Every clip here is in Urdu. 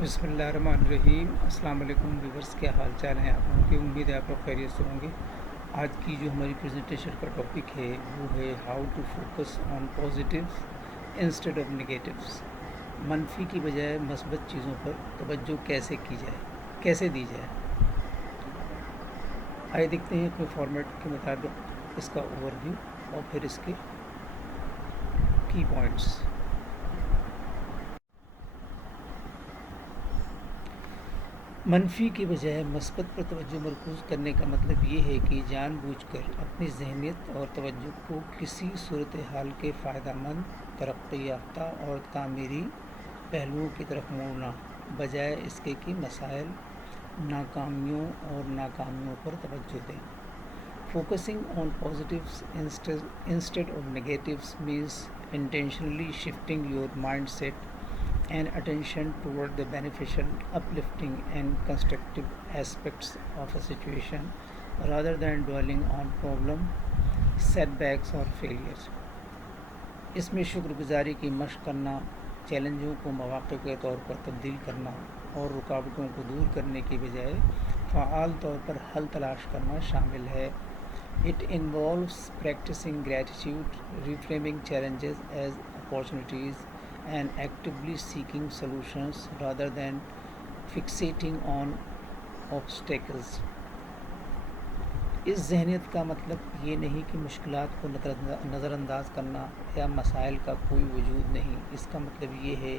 بسم اللہ الرحمن الرحیم۔ السلام علیکم ویورس، کیا حال چال ہیں آپ لوگوں کی؟ امید ہے آپ لوگ خیریت سے ہوں گے۔ آج کی جو ہماری پریزنٹیشن کا ٹاپک ہے وہ ہے how to focus on positives instead of negatives. منفی کی بجائے مثبت چیزوں پر توجہ کیسے کی جائے، کیسے دی جائے۔ آئے دیکھتے ہیں اپنے فارمیٹ کے مطابق اس کا اوور ویو اور پھر اس کے کی پوائنٹس۔ منفی کے بجائے مثبت پر توجہ مرکوز کرنے کا مطلب یہ ہے کہ جان بوجھ کر اپنی ذہنیت اور توجہ کو کسی صورتحال کے فائدہ مند، ترقی یافتہ اور تعمیری پہلوؤں کی طرف موڑنا، بجائے اس کے کہ مسائل، ناکامیوں اور ناکامیوں پر توجہ دیں۔ Focusing on positives instead of negatives means intentionally shifting your mindset and attention toward the beneficial, uplifting and constructive aspects of a situation rather than dwelling on problem, setbacks or failures۔ اس میں شکر گزاری کی مشق کرنا، چیلنجوں کو مواقع کے طور پر تبدیل کرنا اور رکاوٹوں کو دور کرنے کی بجائے فعال طور پر حل تلاش کرنا شامل ہے۔ It involves practicing gratitude, reframing challenges as opportunities, and actively seeking solutions rather than fixating on obstacles۔ اس ذہنیت کا مطلب یہ نہیں کہ مشکلات کو نظر انداز کرنا یا مسائل کا کوئی وجود نہیں۔ اس کا مطلب یہ ہے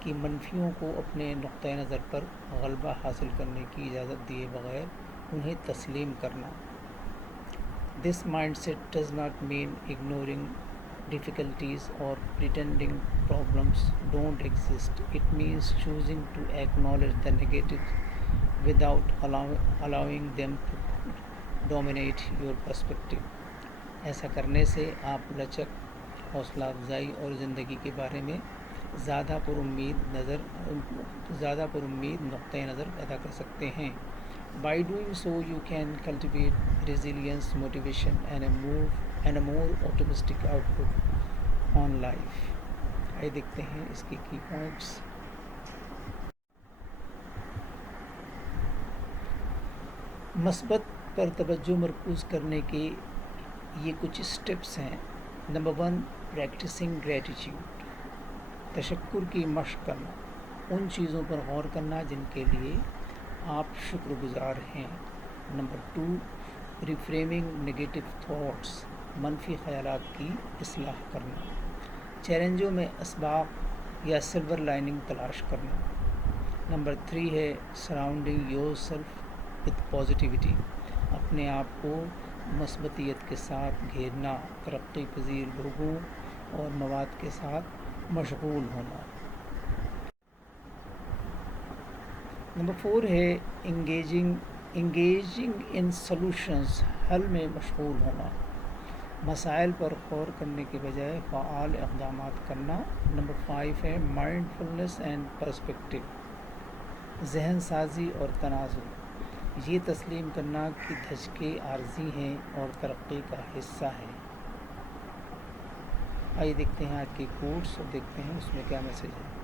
کہ منفیوں کو اپنے نقطۂ نظر پر غلبہ حاصل کرنے کی اجازت دیے بغیر انہیں تسلیم کرنا۔ This mindset does not mean ignoring difficulties or pretending problems don't exist. It means choosing to acknowledge the negatives without allowing them to dominate your perspective۔ ایسا کرنے سے آپ لچک، حوصلہ افزائی اور زندگی کے بارے میں زیادہ پر امید نقطۂ نظر پیدا کر سکتے ہیں۔ By doing so, you can cultivate resilience, motivation, and a more optimistic outlook on life۔ آئے دیکھتے ہیں اس کے کی پوائنٹس۔ مثبت پر توجہ مرکوز کرنے کے یہ کچھ اسٹیپس ہیں۔ نمبر 1، پریکٹسنگ گریٹیٹیوڈ، تشکر کی مشق کرنا، ان چیزوں پر غور کرنا جن کے لیے آپ شکر گزار ہیں۔ نمبر 2، ریفریمنگ نگیٹو تھاٹس، منفی خیالات کی اصلاح کرنا، چیلنجوں میں اسباق یا سلور لائننگ تلاش کرنا۔ نمبر 3 ہے surrounding your self with positivity, اپنے آپ کو مثبتیت کے ساتھ گھیرنا، ترقی پذیر لوگوں اور مواد کے ساتھ مشغول ہونا۔ نمبر 4 ہے انگیجنگ ان سولوشنز، حل میں مشغول ہونا، مسائل پر غور کرنے کے بجائے فعال اقدامات کرنا۔ نمبر 5 ہے مائنڈ فلنس اینڈ پرسپیکٹو، ذہن سازی اور تناظر، یہ تسلیم کرنا کہ دھچکے عارضی ہیں اور ترقی کا حصہ ہیں۔ آئیے دیکھتے ہیں آج کے کوٹس اور دیکھتے ہیں اس میں کیا میسج ہے۔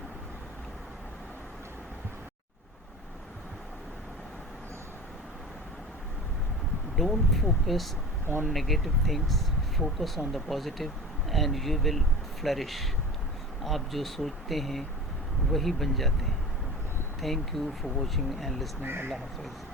Don't focus on negative things, focus on the positive and you will flourish۔ آپ جو سوچتے ہیں وہی بن جاتے ہیں۔ Thank you for watching and listening۔ اللہ حافظ۔